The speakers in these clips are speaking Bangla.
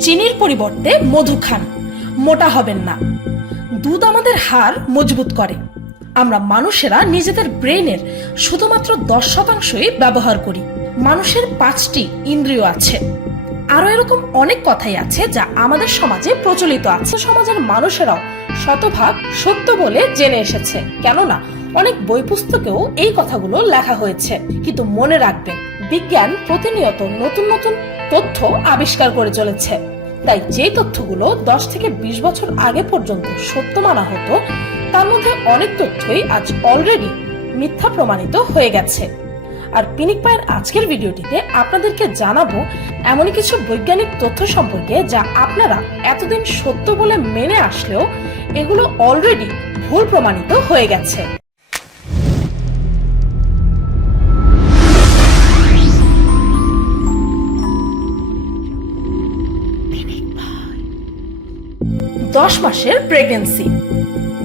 চিনির পরিবর্তে মধু খান। মোটা হবেন না। দুধ আমাদের হাড় মজবুত করে। আমরা মানুষেরা নিজেদের ব্রেনের শুধুমাত্র দশ শতাংশই ব্যবহার করি। মানুষের পাঁচটি ইন্দ্রিয় আছে। আরও এরকম অনেক কথাই আছে যা আমাদের সমাজে প্রচলিত আছে। সমাজের মানুষেরাও শতভাগ সত্য বলে জেনে এসেছে। কেননা, অনেক বই পুস্তকেও এই কথাগুলো লেখা হয়েছে। কিন্তু মনে রাখবেন, বিজ্ঞান প্রতিনিয়ত নতুন নতুন তথ্য আবিষ্কার করে চলেছে। তাই যে তথ্যগুলো দশ থেকে বিশ বছর আগে পর্যন্ত সত্য মানা হতো, তার মধ্যে অনেক তথ্যই আজ অলরেডি মিথ্যা প্রমাণিত হয়ে গেছে। আর পিনিক পায়ের আজকের ভিডিওটিতে আপনাদেরকে জানাব এমনই কিছু বৈজ্ঞানিক তথ্য সম্পর্কে যা আপনারা এতদিন সত্য বলে মেনে আসলেও এগুলো অলরেডি ভুল প্রমাণিত হয়ে গেছে। দশ মাসের প্রেগনেন্সি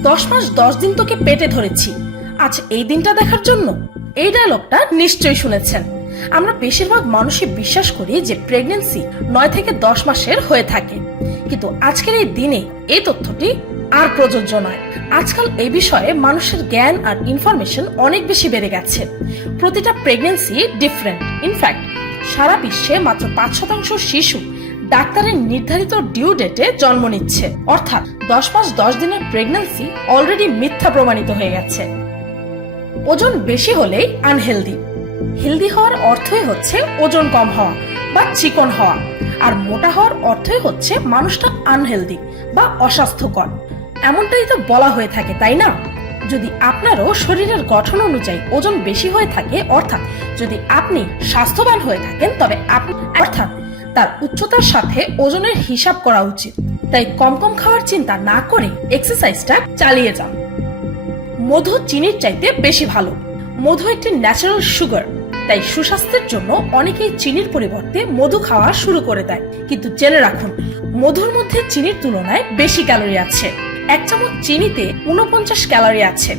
দশ মাস, দশ দিন তোকে পেটে ধরেছি। আজ এই দিনটা দেখার জন্য এই ডায়লগটা নিশ্চয়ই শুনেছেন। আমরা বেশিরভাগ মানুষই বিশ্বাস করি যে প্রেগনেন্সি নয় থেকে দশ মাসের হয়ে থাকে। কিন্তু আজকের এই দিনে এই তথ্যটি আর প্রযোজ্য নয়। আজকাল এই বিষয়ে মানুষের জ্ঞান আর ইনফরমেশন অনেক বেশি বেড়ে গেছে। প্রতিটা প্রেগনেন্সি ডিফারেন্ট ইনফ্যাক্ট সারা বিশ্বে মাত্র পাঁচ শতাংশ শিশু ডাক্তারের নির্ধারিত ডিউ ডেটে জন্ম নিচ্ছে। অর্থাৎ দশ মাস দশ দিনের প্রেগন্যান্সি অলরেডি মিথ্যা প্রমাণিত হয়ে গেছে। ওজন বেশি হলেই আনহেলদি হেলদি হওয়ার অর্থই হচ্ছে ওজন কম হওয়া বা চিকন হওয়া। আর মোটা হওয়ার অর্থই হচ্ছে মানুষটা আনহেলদি বা অস্বাস্থ্যকর। এমনটাই তো বলা হয়ে থাকে, তাই না? যদি আপনারও শরীরের গঠন অনুযায়ী ওজন বেশি হয়ে থাকে, অর্থাৎ যদি আপনি স্বাস্থ্যবান হয়ে থাকেন, তবে আপনি অর্থাৎ তার উচ্চতার সাথে ওজনের হিসাব করা উচিত। তাই কম কম খাওয়ার চিন্তা না করে এক্সারসাইজটা চালিয়ে যান। মধু চিনির চাইতে বেশি ভালো। মধু একটি ন্যাচারাল সুগার তাই সুস্বাস্থ্যের জন্য অনেকেই চিনির পরিবর্তে মধু খাওয়া শুরু করে দেয়। কিন্তু জেনে রাখুন, মধুর মধ্যে চিনির তুলনায় বেশি ক্যালোরি আছে। এক চামচ চিনিতে উনপঞ্চাশ ক্যালোরি আছে,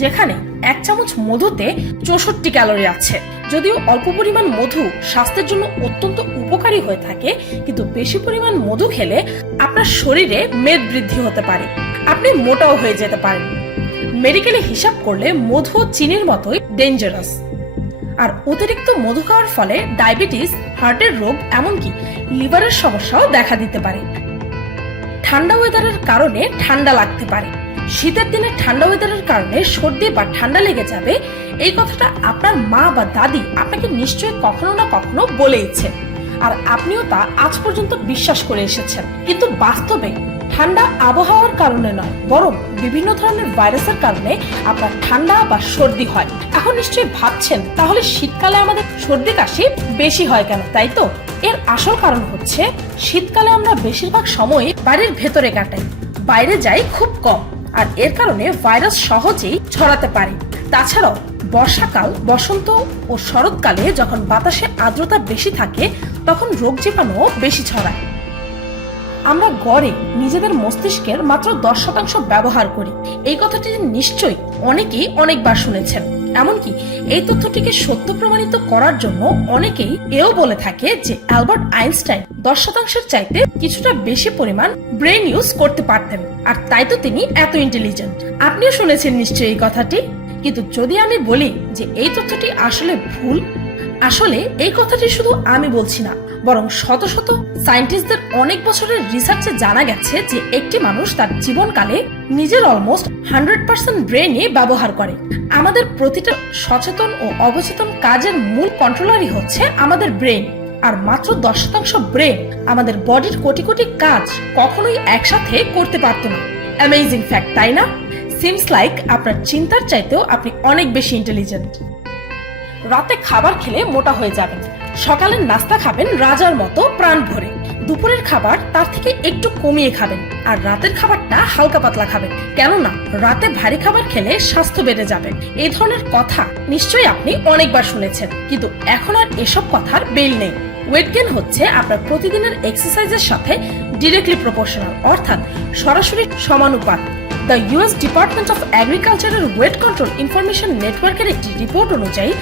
যেখানে এক চামচ মধুতে চৌষট্টি ক্যালোরি আছে। যদিও অল্প পরিমাণ মধু স্বাস্থ্যের জন্য অত্যন্ত উপকারী হয়ে থাকে, কিন্তু বেশি পরিমাণ মধু খেলে আপনার শরীরে মেদ বৃদ্ধি হতে পারে। আপনি মোটাও হয়ে যেতে পারেন। মেডিকেলে হিসাব করলে মধু চিনির মতোই ডেঞ্জারাস আর অতিরিক্ত মধু খাওয়ার ফলে ডায়াবেটিস, হার্টের রোগ, এমনকি লিভারের সমস্যাও দেখা দিতে পারে। ঠান্ডা ওয়েদারের কারণে ঠান্ডা লাগতে পারে। শীতের দিনে ঠান্ডা ওয়েদারের কারণে সর্দি বা ঠান্ডা লেগে যাবে, এই কথাটা আপনার মা বা দাদি আপনাকে নিশ্চয়ই কখনো না কখনো বলেইছে। আর আপনিও তা আজ পর্যন্ত বিশ্বাস করে এসেছেন। কিন্তু বাস্তবে ঠান্ডা আবহাওয়ার কারণে নয়, বরং বিভিন্ন ধরনের ভাইরাসের কারণে আপনার ঠান্ডা বা সর্দি হয়। এখন নিশ্চয়ই ভাবছেন, তাহলে শীতকালে আমাদের সর্দি কাশি বেশি হয় কেন, তাই তো? এর আসল কারণ হচ্ছে, শীতকালে আমরা বেশিরভাগ সময় বাড়ির ভেতরে কাটাই, বাইরে যাই খুব কম, আর এর কারণে ভাইরাস সহজেই ছড়াতে পারে। তাছাড়াও বর্ষাকাল, বসন্ত ও শরৎকালে যখন বাতাসে আর্দ্রতা বেশি থাকে তখন রোগ জীবাণুও বেশি ছড়ায়। আমরা গড়ে নিজেদের মস্তিষ্কের মাত্র দশ শতাংশ ব্যবহার করি। এই কথাটি নিশ্চয়ই অনেকেই অনেকবার শুনেছেন। এমনকি এই তথ্যটিকে সত্য প্রমাণিত করার জন্য অনেকেই এও বলে থাকে যে অ্যালবার্ট আইনস্টাইন দশ শতাংশের চাইতে কিছুটা বেশি পরিমাণ ব্রেন ইউজ করতে পারতেন। আর তাই তো তিনি এত ইন্টেলিজেন্ট আপনিও শুনেছেন নিশ্চয়ই এই কথাটি। কিন্তু যদি আমি বলি যে এই তথ্যটি আসলে ভুল আসলে এই কথাটি শুধু আমি বলছি না, বরং শত শত সায়েন্টিস্টদের অনেক বছরের রিসার্চে জানা গেছে যে একটি মানুষ তার জীবনকালে নিজের অলমোস্ট হান্ড্রেড পার্সেন্ট ব্রেনই ব্যবহার করে। আমাদের প্রতিটা সচেতন ও অবচেতন কাজের মূল কন্ট্রোলারই হচ্ছে আমাদের ব্রেন আর মাত্র দশ শতাংশ ব্রেন আমাদের বডির কোটি কোটি কাজ কখনোই একসাথে করতে পারতো না। অ্যামেজিং ফ্যাক্ট তাই না? সিমস লাইক আপনার চিন্তার চাইতেও আপনি অনেক বেশি ইন্টেলিজেন্ট রাতে খাবার খেলে মোটা হয়ে যাবেন। সকালের নাস্তা খাবেন রাজার মতো প্রাণ ভরে। দুপুরের খাবার তার থেকে একটু কমিয়ে খাবেন আর রাতের খাবারটা হালকা পাতলা খাবেন। কেননা, রাতে ভারী খাবার খেলে স্বাস্থ্য বেড়ে যাবে। এই ধরনের কথা নিশ্চয়ই আপনি অনেকবার শুনেছেন। কিন্তু এখন আর এসব কথার বেল নেই। ওয়েট গেন হচ্ছে আপনার প্রতিদিনের এক্সারসাইজের সাথে ডিরেক্টলি প্রপোর্শনাল অর্থাৎ সরাসরি সমানুপাত। দ্য ইউএস ডিপার্টমেন্ট অফ এগ্রিকালচারের ওয়েট কন্ট্রোল ইনফরমেশন নেটওয়ার্কের একটি রিপোর্ট অনুযায়ী,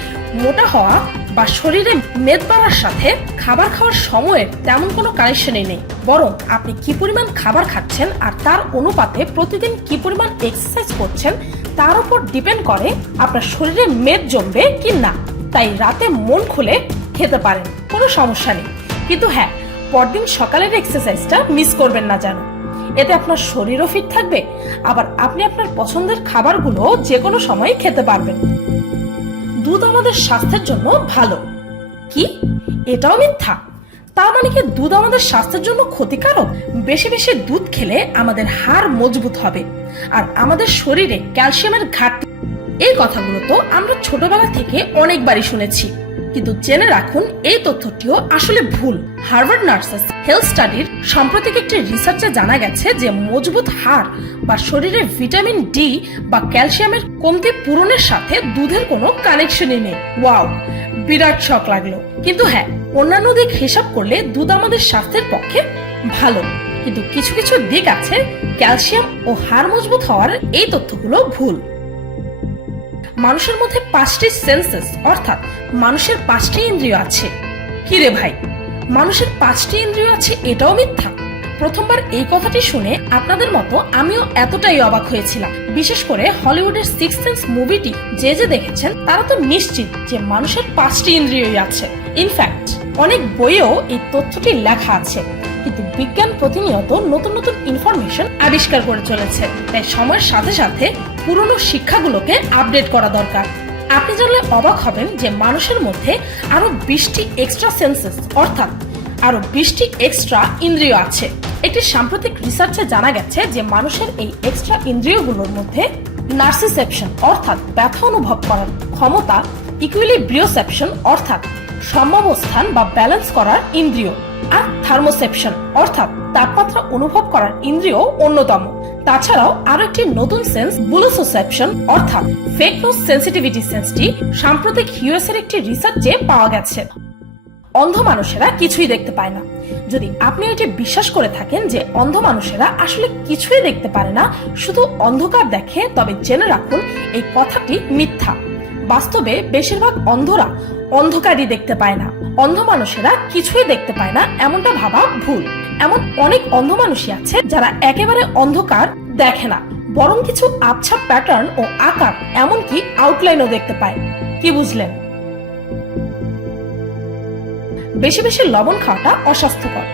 মোটা হওয়া বা শরীরে মেদ বাড়ার সাথে খাবার খাওয়ার সময়ের তেমন কোনো কানেকশনই নেই। বরং আপনি কি পরিমাণ খাবার খাচ্ছেন আর তার অনুপাতে প্রতিদিন কি পরিমাণ এক্সারসাইজ করছেন, তার উপর ডিপেন্ড করে আপনার শরীরে মেদ জমবে কি না। তাই রাতে মন খুলে খেতে পারেন, কোনো সমস্যা নেই। কিন্তু হ্যাঁ পরদিন সকালের এক্সারসাইজটা মিস করবেন না যেন। এতে আপনার শরীরও ফিট থাকবে, আবার আপনি আপনার পছন্দের খাবারগুলো যে কোনো সময় খেতে পারবেন। দুধ আমাদের স্বাস্থ্যের জন্য ভালো। কি? এটাও মিথ্যা। তার মানে কি দুধ আমাদের স্বাস্থ্যের জন্য ক্ষতিকারক? বেশি বেশি দুধ খেলে আমাদের হাড় মজবুত হবে, আর আমাদের শরীরে ক্যালসিয়ামের ঘাটতি। এই কথাগুলো তো আমরা ছোটবেলা থেকে অনেকবারই শুনেছি। কিন্তু জেনে রাখুন, এই তথ্যটিও আসলে ভুল। হার্ভার্ড নার্সেস হেলথ স্টাডির সাম্প্রতিক একটি রিসার্চে জানা গেছে যে মজবুত হাড় বা শরীরে ভিটামিন ডি বা ক্যালসিয়ামের কমতি পূরণের সাথে দুধের কোনো কানেকশনই নেই। ওয়াও, বিরাট শখ লাগল। কিন্তু হ্যাঁ অন্যান্য দিক হিসাব করলে দুধ আমাদের স্বাস্থ্যের পক্ষে ভালো। কিন্তু কিছু কিছু দিক আছে, ক্যালসিয়াম ও হাড় মজবুত হওয়ার এই তথ্যগুলো ভুল। মানুষের মধ্যে পাঁচটি সেন্সেস, অর্থাৎ মানুষের পাঁচটি ইন্দ্রিয় আছে। কি রে ভাই, মানুষের পাঁচটি ইন্দ্রিয় আছে এটাও মিথ্যা? প্রথমবার এই কথাটি শুনে আপনাদের মতো আমিও এতটাই অবাক হয়েছিলাম। বিশেষ করে হলিউডের সিক্স সেন্স মুভিটি যে যে দেখেছেন, তারা তো নিশ্চিত যে মানুষের পাঁচটি ইন্দ্রিয়ই আছে। ইনফ্যাক্ট অনেক বইয়েও এই তথ্যটি লেখা আছে। কিন্তু বিজ্ঞান প্রতিনিয়ত নতুন নতুন ইনফরমেশন আবিষ্কার করে চলেছে। তাই সময়ের সাথে সাথে পুরনো শিক্ষাগুলোকে আপডেট করা দরকার। আপনি জানলে অবাক হবেন যে মানুষের মধ্যে আরও বিশটি এক্সট্রা সেন্সেস অর্থাৎ আরও বিশটি এক্সট্রা ইন্দ্রিয় আছে। একটি সাম্প্রতিক রিসার্চে জানা গেছে যে মানুষের এই এক্সট্রা ইন্দ্রিয়গুলোর মধ্যে নার্সিসেপশন অর্থাৎ ব্যথা অনুভব করার ক্ষমতা ইকুইলিব্রিওসেপশন অর্থাৎ সমবস্থান বা ব্যালেন্স করার ইন্দ্রিয়, আর থার্মোসেপশন অর্থাৎ তাপমাত্রা অনুভব করার ইন্দ্রিয় অন্যতম। তাছাড়াও আরও একটি নতুন সেন্স বুলোসোসেপশন অর্থাৎ ফেক সেন্সিটিভিটি সেন্সটি সাম্প্রতিক ইউএস এর একটি রিসার্চে পাওয়া গেছে। অন্ধ মানুষেরা কিছুই দেখতে পায় না। যদি আপনি এটি বিশ্বাস করে থাকেন যে অন্ধ মানুষেরা আসলে কিছুই দেখতে পারে না, শুধু অন্ধকার দেখে, তবে জেনে রাখুন এই কথাটি মিথ্যা। বাস্তবে বেশিরভাগ অন্ধরা অন্ধকারই দেখতে পায় না। অন্ধ মানুষেরা কিছুই দেখতে পায় না, এমনটা ভাবা ভুল। এমন অনেক অন্ধ মানুষই আছে যারা একেবারে অন্ধকার দেখে না। বরং কিছু আবছা প্যাটার্ন ও আকার এমনকি আউটলাইনও দেখতে পায়। কি বুঝলেন? বেশি বেশি লবণ খাওয়াটা অস্বাস্থ্যকর।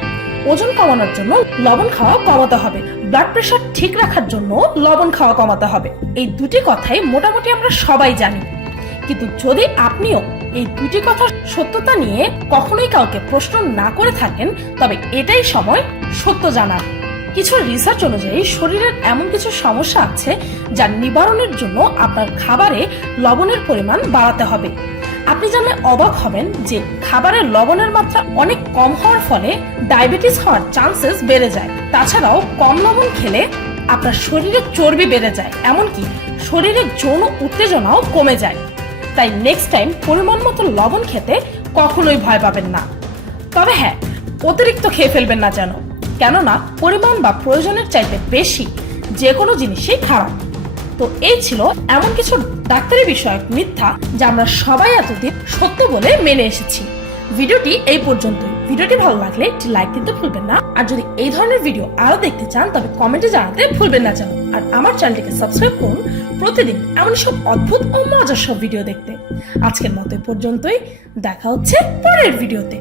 ওজন কমানোর জন্য লবণ খাওয়া কমাতে হবে। ব্লাড প্রেশার ঠিক রাখার জন্য লবণ খাওয়া কমাতে হবে। এই দুটি কথাই মোটামুটি আমরা সবাই জানি। কিন্তু যদি আপনিও এই দুটি কথার সত্যতা নিয়ে কখনোই কাউকে প্রশ্ন না করে থাকেন, তবে এটাই সময় সত্য জানার। কিছু রিসার্চ অনুযায়ী শরীরের এমন কিছু সমস্যা আছে যার নিবারণের জন্য আপনার খাবারে লবণের পরিমাণ বাড়াতে হবে। আপনি জানলে অবাক হবেন যে খাবারের লবণের মাত্রা অনেক কম হওয়ার ফলে ডায়াবেটিস হওয়ার চান্সেস বেড়ে যায়। তাছাড়াও কম লবণ খেলে আপনার শরীরে চর্বি বেড়ে যায়, এমনকি শরীরের যৌন উত্তেজনাও কমে যায়। তাই নেক্সট টাইম পরিমাণ মতো লবণ খেতে কখনোই ভয় পাবেন না। তবে হ্যাঁ অতিরিক্ত খেয়ে ফেলবেন না যেন। কেননা পরিমাণ বা প্রয়োজনের চাইতে বেশি যে কোনো জিনিসই খারাপ। তো এই ছিল এমন কিছু ডাক্তারি বিষয়ক মিথ্যা যা আমরা সবাই এতদিন সত্য বলে মেনে এসেছি। ভিডিওটি এই পর্যন্তই। ভিডিওটি ভালো লাগলে একটি লাইক দিতে ভুলবেন না। আর যদি এই ধরনের ভিডিও আরও দেখতে চান, তবে কমেন্টে জানাতে ভুলবেন না যেন। আর আমার চ্যানেলটিকে সাবস্ক্রাইব করুন প্রতিদিন এমন সব অদ্ভুত ও মজার সব ভিডিও দেখতে। আজকের মতো পর্যন্তই। দেখা হচ্ছে পরের ভিডিওতে